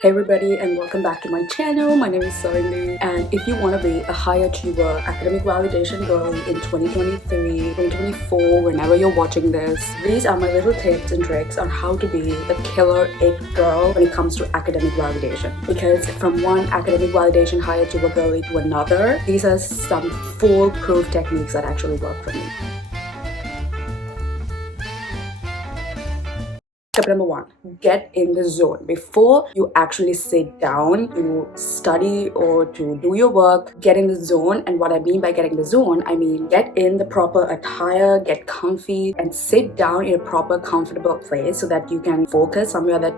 Hey everybody, and welcome back to my channel. My name is Soini, and if you want to be a high achiever, academic validation girl in 2023, 2024, whenever you're watching this, these are my little tips and tricks on how to be the killer it girl when it comes to academic validation. Because from one academic validation high achiever girl to another, these are some foolproof techniques that actually work for me. Step number one, get in the zone. Before you actually sit down to study or to do your work, get in the zone. And what I mean by getting in the zone, I mean get in the proper attire, get comfy, and sit down in a proper, comfortable place so that you can focus somewhere that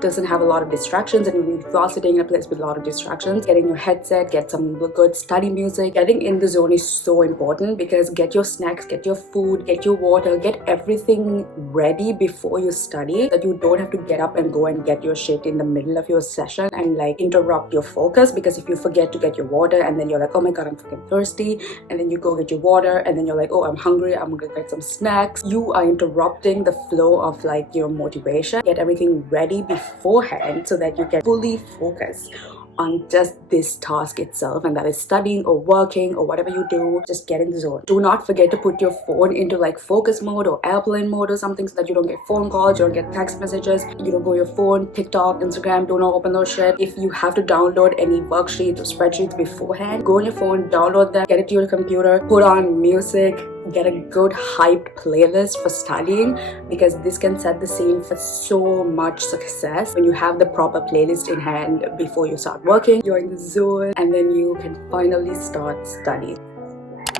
doesn't have a lot of distractions. And if you are sitting in a place with a lot of distractions, getting your headset, get some good study music. Getting in the zone is so important because get your snacks, get your food, get your water, get everything ready before you study, that you don't have to get up and go and get your shit in the middle of your session and like interrupt your focus. Because if you forget to get your water and then you're like, oh my god, I'm freaking thirsty, and then you go get your water and then you're like, oh, I'm hungry, I'm gonna get some snacks, you are interrupting the flow of like your motivation. Get everything ready beforehand so that you can fully focus on just this task itself, and that is studying or working or whatever you do. Just get in the zone. Do not forget to put your phone into like focus mode or airplane mode or something so that you don't get phone calls, you don't get text messages, you don't go your phone, TikTok, Instagram, do not open those shit. If you have to download any worksheets or spreadsheets beforehand, go on your phone, download them, get it to your computer, put on music, get a good hyped playlist for studying, because this can set the scene for so much success. When you have the proper playlist in hand before you start working, you're in the zone, and then you can finally start studying.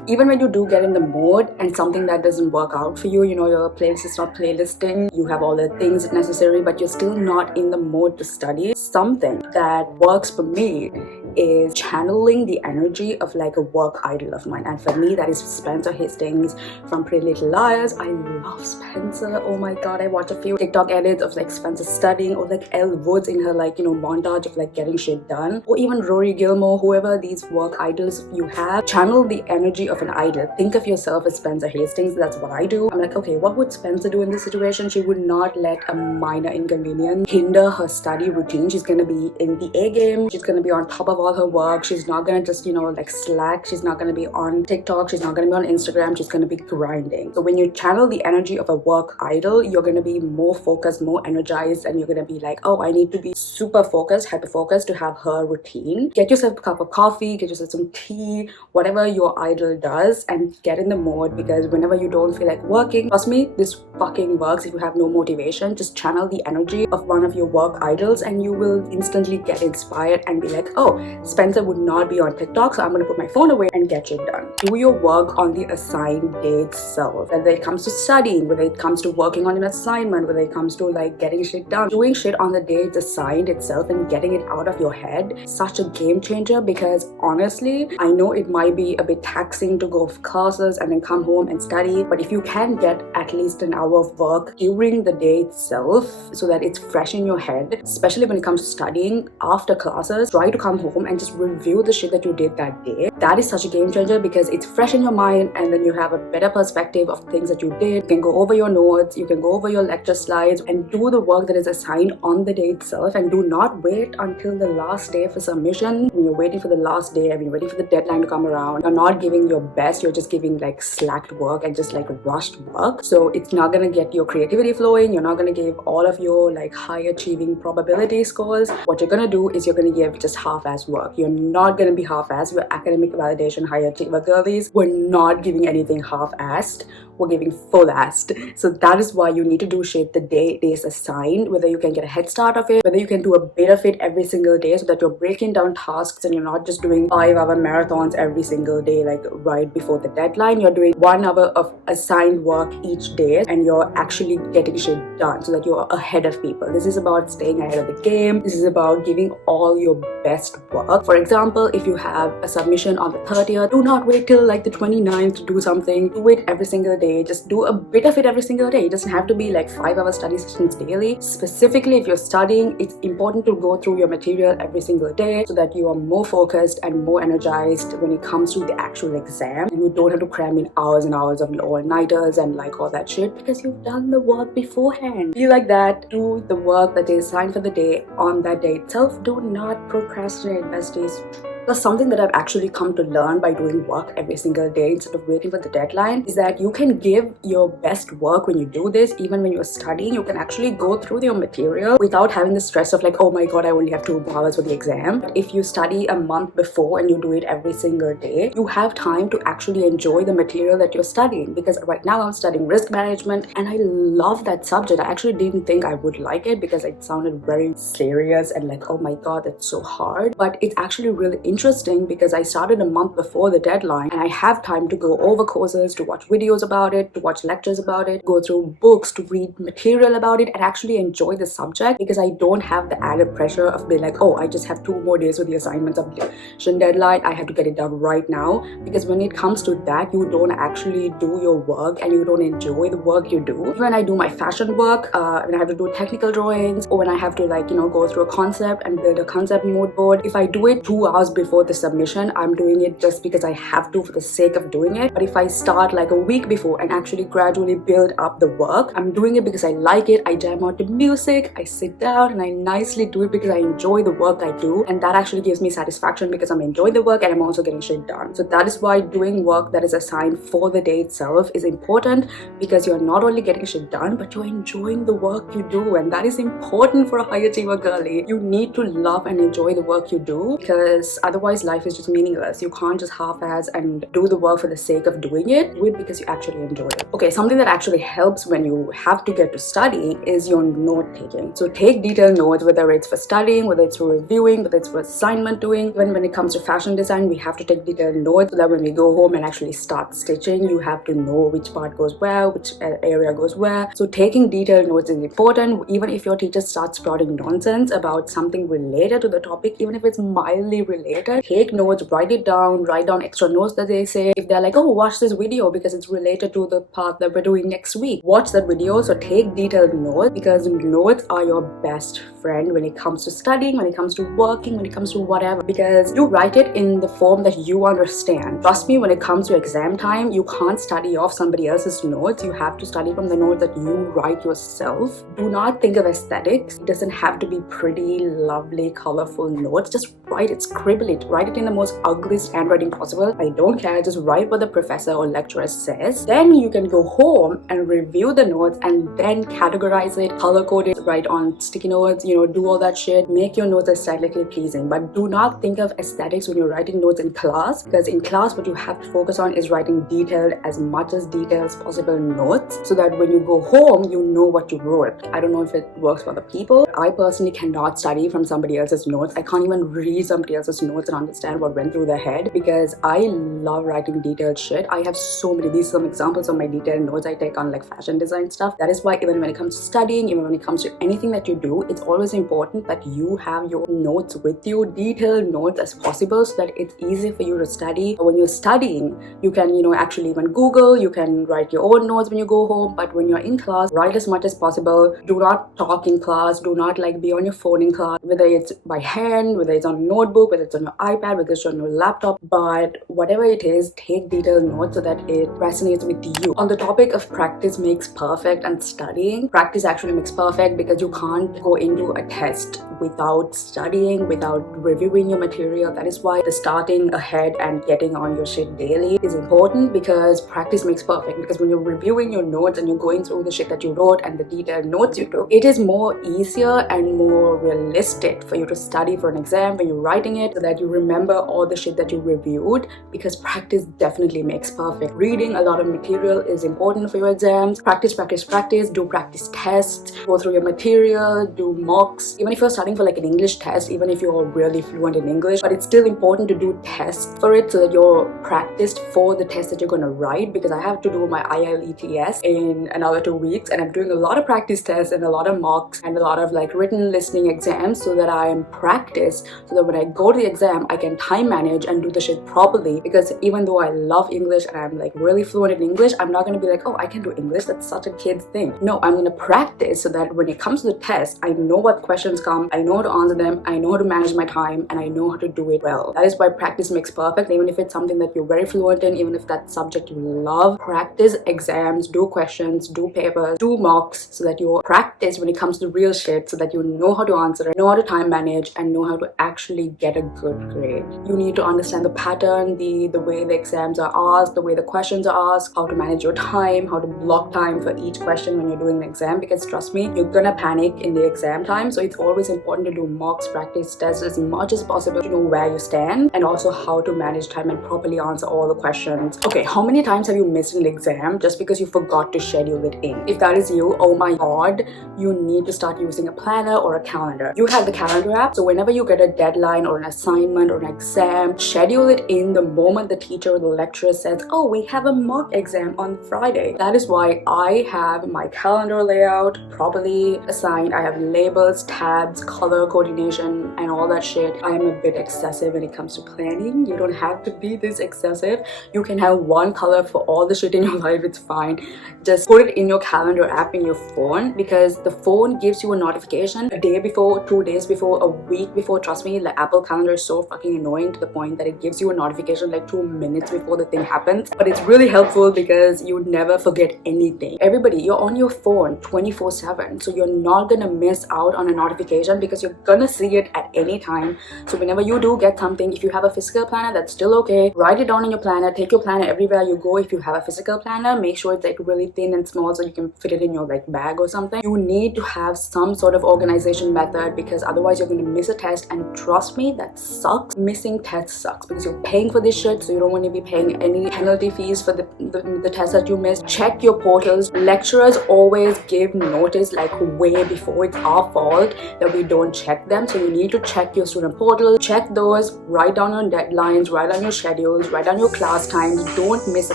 Even when you do get in the mode and something that doesn't work out for you, you know, your playlist is not playlisting, you have all the things necessary, but you're still not in the mode to study, something that works for me is channeling the energy of like a work idol of mine. And for me, that is Spencer Hastings from Pretty Little Liars. I love Spencer. Oh my god, I watch a few TikTok edits of like Spencer studying, or like Elle Woods in her like, you know, montage of like getting shit done, or even Rory Gilmore, whoever these work idols you have. Channel the energy of an idol. Think of yourself as Spencer Hastings. That's what I do. I'm like, okay, what would Spencer do in this situation? She would not let a minor inconvenience hinder her study routine. She's gonna be in the A game. She's gonna be on top of all her work. She's not gonna just, you know, like slack. She's not gonna be on TikTok. She's not gonna be on Instagram. She's gonna be grinding. So when you channel the energy of a work idol, you're gonna be more focused, more energized, and you're gonna be like, oh, I need to be super focused, hyper focused to have her routine. Get yourself a cup of coffee, get yourself some tea, whatever your idol does, and get in the mode. Because whenever you don't feel like working, trust me, this fucking works. If you have no motivation, just channel the energy of one of your work idols and you will instantly get inspired and be like, oh, Spencer would not be on TikTok, so I'm gonna put my phone away and get shit done. Do your work on the assigned day itself. Whether it comes to studying, whether it comes to working on an assignment, whether it comes to like getting shit done, doing shit on the day it's assigned itself and getting it out of your head, such a game changer. Because honestly, I know it might be a bit taxing to go for classes and then come home and study, but if you can get at least an hour of work during the day itself so that it's fresh in your head, especially when it comes to studying after classes, try to come home and just review the shit that you did that day. That is such a game changer because it's fresh in your mind, and then you have a better perspective of things that you did. You can go over your notes, you can go over your lecture slides and do the work that is assigned on the day itself. And do not wait until the last day for submission. When you're waiting for the last day, when you're waiting for the deadline to come around, you're not giving your best, you're just giving like slacked work and just like rushed work. So it's not gonna get your creativity flowing, you're not gonna give all of your like high achieving probability scores. What you're gonna do is you're gonna give just half-ass work. You're not gonna be half-assed. We're academic validation high achiever girlies. We're not giving anything half-assed. We're giving full-assed. So that is why you need to do shit the day it is assigned, whether you can get a head start of it, whether you can do a bit of it every single day so that you're breaking down tasks and you're not just doing 5-hour marathons every single day like right before the deadline. You're doing 1 hour of assigned work each day and you're actually getting shit done so that you're ahead of people. This is about staying ahead of the game. This is about giving all your best work. For example, if you have a submission on the 30th, do not wait till like the 29th to do something. Do it every single day day. Just do a bit of it every single day. It doesn't have to be like 5-hour study sessions daily. Specifically, if you're studying, it's important to go through your material every single day so that you are more focused and more energized when it comes to the actual exam. And you don't have to cram in hours and hours of all-nighters and like all that shit because you've done the work beforehand. Be like that. Do the work that is assigned for the day on that day itself. Do not procrastinate, besties. That's something that I've actually come to learn by doing work every single day instead of waiting for the deadline, is that you can give your best work when you do this. Even when you're studying, you can actually go through your material without having the stress of like, oh my god, I only have 2 hours for the exam. But if you study a month before and you do it every single day, you have time to actually enjoy the material that you're studying. Because right now I'm studying risk management and I love that subject. I actually didn't think I would like it because it sounded very serious and like, oh my god, that's so hard. But it's actually really interesting because I started a month before the deadline and I have time to go over courses, to watch videos about it, to watch lectures about it, go through books, to read material about it and actually enjoy the subject, because I don't have the added pressure of being like, oh, I just have 2 more days for the assignment submission deadline, I have to get it done right now. Because when it comes to that, you don't actually do your work and you don't enjoy the work you do. When I do my fashion work, when I have to do technical drawings, or when I have to like, go through a concept and build a concept mood board, if I do it 2 hours before the submission, I'm doing it just because I have to for the sake of doing it. But if I start like a week before and actually gradually build up the work, I'm doing it because I like it. I jam out to music, I sit down and I nicely do it because I enjoy the work I do, and that actually gives me satisfaction because I'm enjoying the work and I'm also getting shit done. So that is why doing work that is assigned for the day itself is important, because you're not only getting shit done but you're enjoying the work you do, and that is important for a high achiever girly. You need to love and enjoy the work you do, because otherwise life is just meaningless. You can't just half-ass and do the work for the sake of doing it. Do it because you actually enjoy it. Okay, something that actually helps when you have to get to studying is your note taking. So take detailed notes, whether it's for studying, whether it's for reviewing, whether it's for assignment doing. When it comes to fashion design, we have to take detailed notes so that when we go home and actually start stitching, you have to know which part goes where, which area goes where. So taking detailed notes is important. Even if your teacher starts spouting nonsense about something related to the topic, even if it's mildly related, take notes, write it down, write down extra notes that they say. If they're like, oh, watch this video because it's related to the part that we're doing next week, watch that video. So take detailed notes, because notes are your best friend when it comes to studying, when it comes to working, when it comes to whatever, because you write it in the form that you understand. Trust me, when it comes to exam time, you can't study off somebody else's notes. You have to study from the notes that you write yourself. Do not think of aesthetics. It doesn't have to be pretty, lovely, colorful notes. Just write it, scribble it, write it in the most ugliest handwriting possible. I don't care, just write what the professor or lecturer says. Then you can go home and review the notes and then categorize it, color code it, write on sticky notes, do all that shit. Make your notes aesthetically pleasing, but do not think of aesthetics when you're writing notes in class, because in class what you have to focus on is writing detailed, as much as detailed as possible notes, so that when you go home you know what you wrote. I don't know if it works for other people. I personally cannot study from somebody else's notes. I can't even read somebody else's notes and understand what went through their head, because I love writing detailed shit. I have so many. These are some examples of my detailed notes I take on like fashion design stuff. That is why even when it comes to studying, even when it comes to anything that you do, it's always important that you have your notes with you, detailed notes as possible, so that it's easy for you to study. When you're studying, you can actually even Google, you can write your own notes when you go home. But when you're in class, write as much as possible. Do not talk in class. Do not like be on your phone in class, whether it's by hand, whether it's on a notebook, whether it's on your iPad, whether it's on your laptop. But whatever it is, take detailed notes so that it resonates with you. On the topic of practice makes perfect and studying, practice actually makes perfect, because you can't go into a test without studying, without reviewing your material. That is why the starting ahead and getting on your shit daily is important, because practice makes perfect. Because when you're reviewing your notes and you're going through the shit that you wrote and the detailed notes you took, it is more easier and more realistic for you to study for an exam when you're writing it, so that you remember all the shit that you reviewed, because practice definitely makes perfect. Reading a lot of material is important for your exams. Practice, practice, practice. Do practice tests, go through your material, do mocks. Even if you're studying for like an English test, even if you're really fluent in English, but it's still important to do tests for it so that you're practiced for the test that you're going to write. Because I have to do my IELTS in another 2 weeks, and I'm doing a lot of practice tests and a lot of mocks and a lot of like written listening exams, so that I am practiced, so that when when I go to the exam, I can time manage and do the shit properly, because even though I love English and I'm like really fluent in English, I'm not gonna be like, oh, I can do English, that's such a kid's thing. No, I'm gonna practice so that when it comes to the test, I know what questions come, I know how to answer them, I know how to manage my time, and I know how to do it well. That is why practice makes perfect. Even if it's something that you're very fluent in, even if that subject you love, practice exams, do questions, do papers, do mocks, so that you practice when it comes to real shit, so that you know how to answer it, know how to time manage, and know how to actually get a good grade. You need to understand the pattern, the way the exams are asked, the way the questions are asked, how to manage your time, how to block time for each question when you're doing an exam, because trust me, you're gonna panic in the exam time. So it's always important to do mocks, practice tests as much as possible to know where you stand, and also how to manage time and properly answer all the questions. Okay, how many times have you missed an exam just because you forgot to schedule it in? If that is you, oh my god, you need to start using a planner or a calendar. You have the calendar app, so whenever you get a deadline or an assignment or an exam, schedule it in the moment the teacher or the lecturer says, oh, we have a mock exam on Friday. That is why I have my calendar layout properly assigned. I have labels, tabs, color coordination, and all that shit. I am a bit excessive when it comes to planning. You don't have to be this excessive. You can have one color for all the shit in your life, it's fine. Just put it in your calendar app in your phone, because the phone gives you a notification a day before, 2 days before, a week before. Trust me, the Apple calendar is so fucking annoying to the point that it gives you a notification like 2 minutes before the thing happens. But it's really helpful because you never forget anything. Everybody, you're on your phone 24/7, so you're not gonna miss out on a notification because you're gonna see it at any time. So whenever you do get something, if you have a physical planner, that's still okay. Write it down in your planner. Take your planner everywhere you go. If you have a physical planner, make sure it's like really thin and small so you can fit it in your like bag or something. You need to have some sort of organization method, because otherwise you're going to miss a test, and trust me, that sucks. Missing tests sucks because you're paying for this shit, so you don't want to be paying any penalty fees for the test that you missed. Check your portals. Lecturers always give notice like way before. It's our fault that we don't check them, so you need to check your student portal. Check those, write down your deadlines, write down your schedules, write down your class times. Don't miss a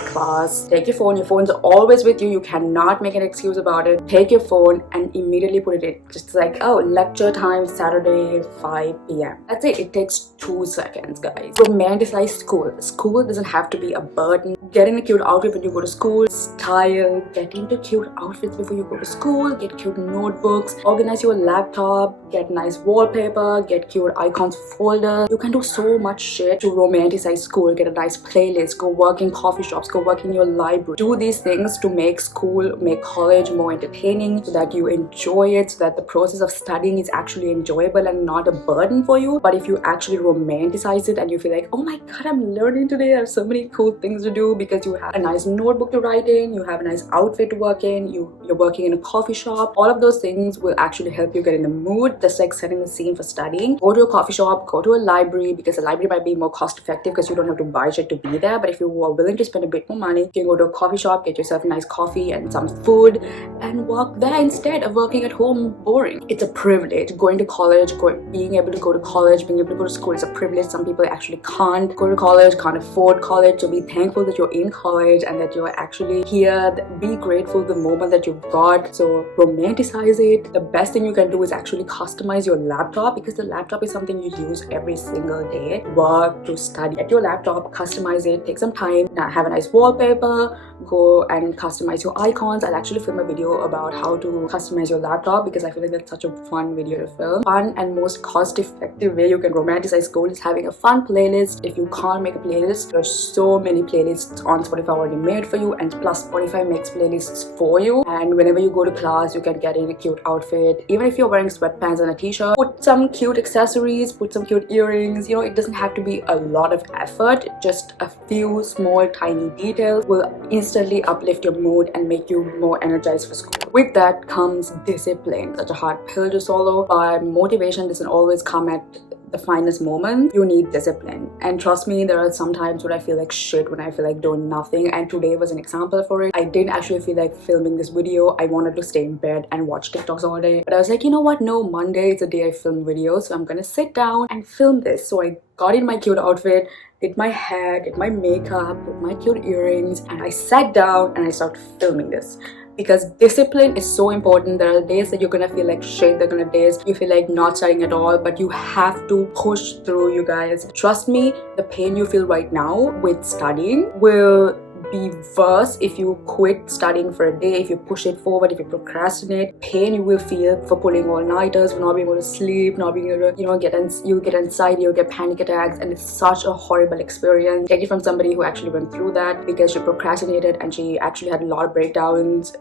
class. Take your phone. Your phone's always with you. You cannot make an excuse about it. Take your phone and immediately put it in. Just like, oh, lecture time Saturday 5 p.m. That's it. It takes 2 seconds, guys. Romanticize school. School doesn't have to be a burden. Get in a cute outfit when you go to school. Style. Get into cute outfits before you go to school. Get cute notebooks. Organize your laptop. Get nice wallpaper. Get cute icons folder. You can do so much shit to romanticize school. Get a nice playlist. Go work in coffee shops. Go work in your library. Do these things to make school, make college more entertaining, so that you enjoy it, so that the process of studying is actually enjoyable and not a burden for you. But if you actually romanticize it and you feel like, oh my god, I'm learning today, I have so many cool things to do, because you have a nice notebook to write in, you have a nice outfit to work in, you're working in a coffee shop, all of those things will actually help you get in the mood, just like setting the scene for studying. Go to a coffee shop, go to a library, because a library might be more cost effective because you don't have to buy shit to be there. But if you are willing to spend a bit more money, you can go to a coffee shop, get yourself a nice coffee and some food, and work there instead of working at home boring. It's a privilege. Going to college, being able to go to college, being able to go to school is a privilege. Some people actually can't go to college, can't afford college. So be thankful that you're in college and that you're actually here. Be grateful the moment that you've got. So romanticize it. The best thing you can do is actually customize your laptop, because the laptop is something you use every single day. Work, to study. Get your laptop, customize it, take some time. Now have a nice wallpaper. Go and customize your icons. I'll actually film a video about how to customize your laptop, because I feel like that's such a fun video to film. Fun and most cost-effective way you can romanticize school is having a fun playlist. If you can't make a playlist, there's so many playlists on Spotify already made for you, and plus Spotify makes playlists for you. And whenever you go to class, you can get in a cute outfit. Even if you're wearing sweatpants and a t-shirt, put some cute accessories, put some cute earrings. You know, it doesn't have to be a lot of effort. Just a few small tiny details will instantly uplift your mood and make you more energized for school. With that comes discipline. Such a hard pill to swallow, but motivation doesn't always come at the finest moment. You need discipline, and trust me, there are some times when I feel like shit, when I feel like doing nothing, and today was an example for it. I didn't actually feel like filming this video. I wanted to stay in bed and watch TikToks all day, but I was like, you know what, no, Monday is the day I film videos, so I'm gonna sit down and film this. So I got in my cute outfit, did my hair, did my makeup, put my cute earrings, and I sat down and I started filming this. because discipline is so important. There are days that you're gonna feel like shit, there are gonna days you feel like not studying at all, but you have to push through, you guys. Trust me, the pain you feel right now with studying will be worse if you quit studying for a day, if you push it forward, if you procrastinate. Pain you will feel for pulling all-nighters, for not being able to sleep, not being able to, you'll get anxiety, you'll get panic attacks, and it's such a horrible experience. Take it from somebody who actually went through that, because she procrastinated and she actually had a lot of breakdowns.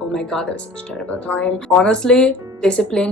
Oh my god, that was such a terrible time. Honestly,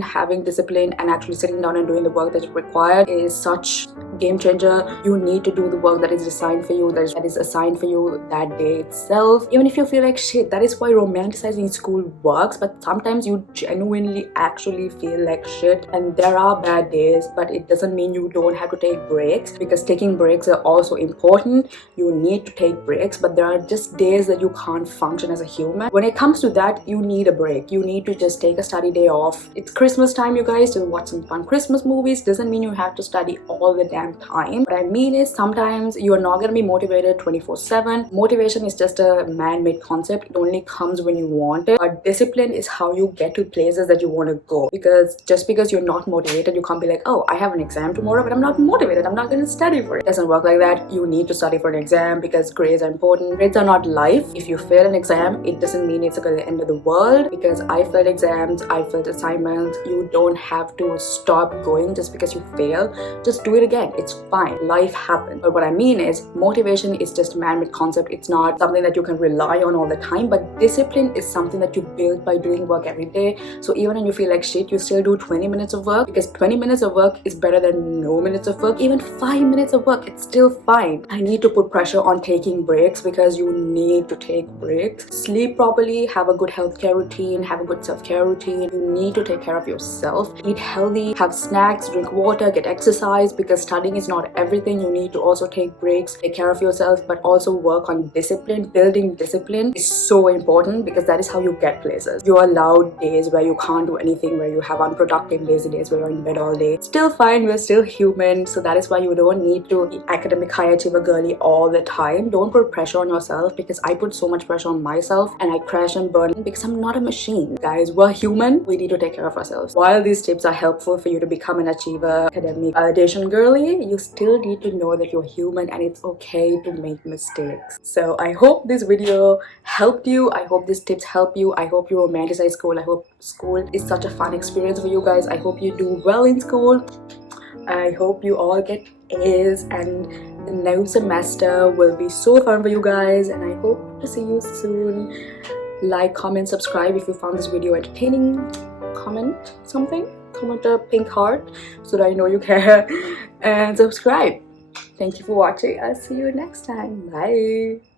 having discipline and actually sitting down and doing the work that's required is such a game changer. You need to do the work that is designed for you, that is assigned for you that day itself, even if you feel like shit. That is why romanticizing school works, but sometimes you genuinely actually feel like shit, and there are bad days, but it doesn't mean you don't have to take breaks, because taking breaks are also important. You need to take breaks, but there are just days that you can't function as a human. When it comes to that, you need a break. You need to just take a study day off. It's Christmas time, you guys, to watch some fun Christmas movies. Doesn't mean you have to study all the damn time. What I mean is, sometimes you are not going to be motivated 24/7. Motivation is just a man-made concept. It only comes when you want it. But discipline is how you get to places that you want to go, because just because you're not motivated, you can't be like, oh, I have an exam tomorrow, but I'm not motivated, I'm not going to study for it. It doesn't work like that. You need to study for an exam, because grades are important. Grades are not life. If you fail an exam, it doesn't mean it's the end of the world, because I failed exams, I failed assignments. You don't have to stop going just because you fail. Just do it again. It's fine. Life happens. But what I mean is, motivation is just a man-made concept. It's not something that you can rely on all the time, but discipline is something that you build by doing work every day. So even when you feel like shit, you still do 20 minutes of work, because 20 minutes of work is better than no minutes of work. Even 5 minutes of work, it's still fine. I need to put pressure on taking breaks, because you need to take breaks. Sleep properly, have a good healthcare routine, have a good self-care routine. You need to take care of yourself. Eat healthy, have snacks, drink water, get exercise, because studying is not everything. You need to also take breaks, take care of yourself, but also work on discipline. Building discipline is so important, because that is how you get places. You're allowed days where you can't do anything, where you have unproductive lazy days, where you're in bed all day. It's still fine, we're still human. So that is why you don't need to be academic high achiever girly all the time. Don't put pressure on yourself, because I put so much pressure on myself and I crash and burn, because I'm not a machine. Guys, we're human. We need to take care of ourselves. While these tips are helpful for you to become an achiever, academic validation girly, you still need to know that you're human and it's okay to make mistakes. So I hope this video helped you. I hope these tips help you. I hope you romanticize school. I hope school is such a fun experience for you guys. I hope you do well in school. I hope you all get A's, and the new semester will be so fun for you guys, and I hope to see you soon. Like, comment, subscribe if you found this video entertaining. Comment something. Comment a pink heart so that I know you care. And subscribe. Thank you for watching. I'll see you next time. Bye.